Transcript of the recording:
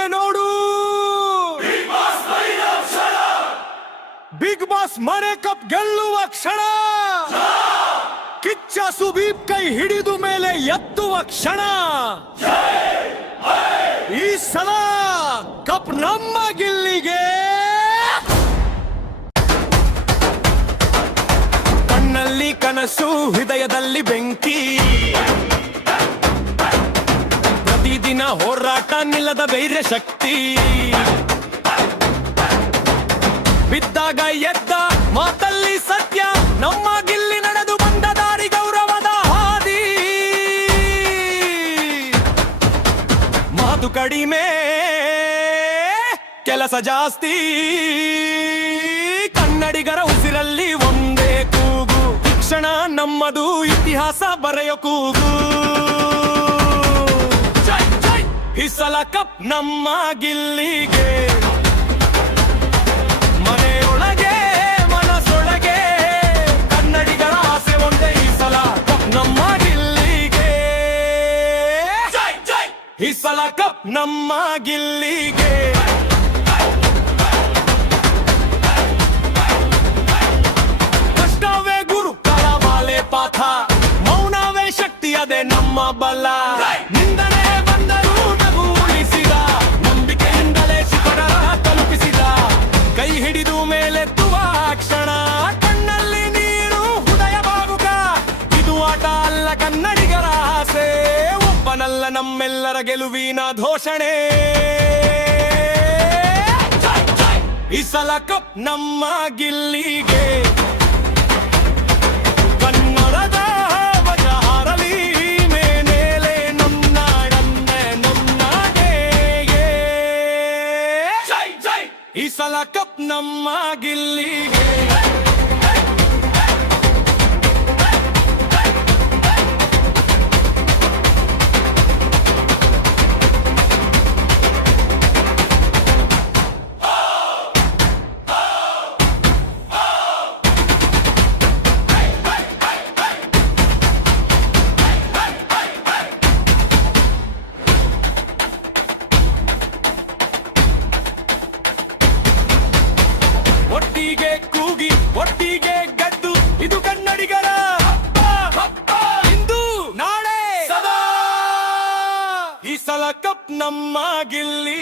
ಇದೆ ನೋಡು. Big boss ಮನೆ ಕಪ್ ಗೆಲ್ಲುವ ಕ್ಷಣ, ಕಿಚ್ಚ ಸುದೀಪ್ ಕೈ ಹಿಡಿದು ಮೇಲೆ ಎತ್ತುವ ಕ್ಷಣ. ಈ ಸಲ ಕಪ್ ನಮ್ಮ ಗಿಲ್ಲಿಗೆ. ಕಣ್ಣಲ್ಲಿ ಕನಸು, ಹೃದಯದಲ್ಲಿ ಬೆಂಕಿ, ಪ್ರತಿದಿನ ಹೋರಾಟ, ನಿಲ್ಲದ ಧೈರ್ಯ ಶಕ್ತಿ. ಬಿದ್ದಾಗ ಎದ್ದ ಮಾತಲ್ಲಿ ಸತ್ಯ, ನಮ್ಮ ಗಿಲ್ಲಿ ನಡೆದು ಬಂದ ದಾರಿ ಗೌರವದ ಹಾದಿ. ಮಾತು ಕಡಿಮೆ, ಕೆಲಸ ಜಾಸ್ತಿ, ಕನ್ನಡಿಗರ ಉಸಿರಲ್ಲಿ ಒಂದೇ ಕೂಗು. ಕ್ಷಣ ನಮ್ಮದು, ಇತಿಹಾಸ ಬರೆಯೋ ಕೂಗು. ಈ ಸಲ ಕಪ್ ನಮ್ಮ ಗಿಲ್ಲಿಗೆ. ಮನೆಯೊಳಗೆ ಮನಸೊಳಗೆ ಕನ್ನಡಿಗರ ಆಸೆ ಒಂದೇ, ಈ ಸಲ ಕಪ್ ನಮ್ಮ ಗಿಲ್ಲಿಗೆ. ಈ ಸಲ ಕಪ್ ನಮ್ಮ ಗಿಲ್ಲಿಗೆ. ಕಷ್ಟವೇ ಗುರು, ಕಳವಾಲೆ ಪಾಠ, ಮೌನವೇ ಶಕ್ತಿ, ಅದೇ ನಮ್ಮ ಬಲ. ನಿಂದನೆ ಬಂದರೂ ನಗು ಉಳಿಸಿದ, ನಂಬಿಕೆಯಿಂದಲೇ ಶಿಖರ ತಲುಪಿಸಿದ. ಕೈ ಹಿಡಿದು ಮೇಲೆತ್ತುವ ಕ್ಷಣ, ಕಣ್ಣಲ್ಲಿ ನೀರು, ಹೃದಯ ಭಾವುಕ. ಇದು ಆಟ ಅಲ್ಲ, ಕನ್ನಡಿಗರ ಆಸೆ. ಒಬ್ಬನಲ್ಲ, ನಮ್ಮೆಲ್ಲರ ಗೆಲುವಿನ ಘೋಷಣೆ. ಈ ಸಲ ಕಪ್ ನಮ್ಮ ಗಿಲ್ಲಿಗೆ. ಕನ್ನಡದ ಧ್ವಜ ಹಾರಲಿ ಮೇಲೇಲೆ, ನೊನ್ನಾಡನ್ನೆ ನೊನ್ನಾಡೆಗೆ. ಈ ಸಲ ಕಪ್ ನಮ್ಮ ಗಿಲ್ಲಿಗೆ. ಒಟ್ಟಿಗೆ ಕೂಗಿ, ಒಟ್ಟಿಗೆ ಗೆದ್ದು, ಇದು ಕನ್ನಡಿಗರ ಹಬ್ಬ. ಇಂದು ನಾಳೆ ಸದಾ. ಈ ಸಲ ಕಪ್ ನಮ್ಮ ಗಿಲ್ಲಿ.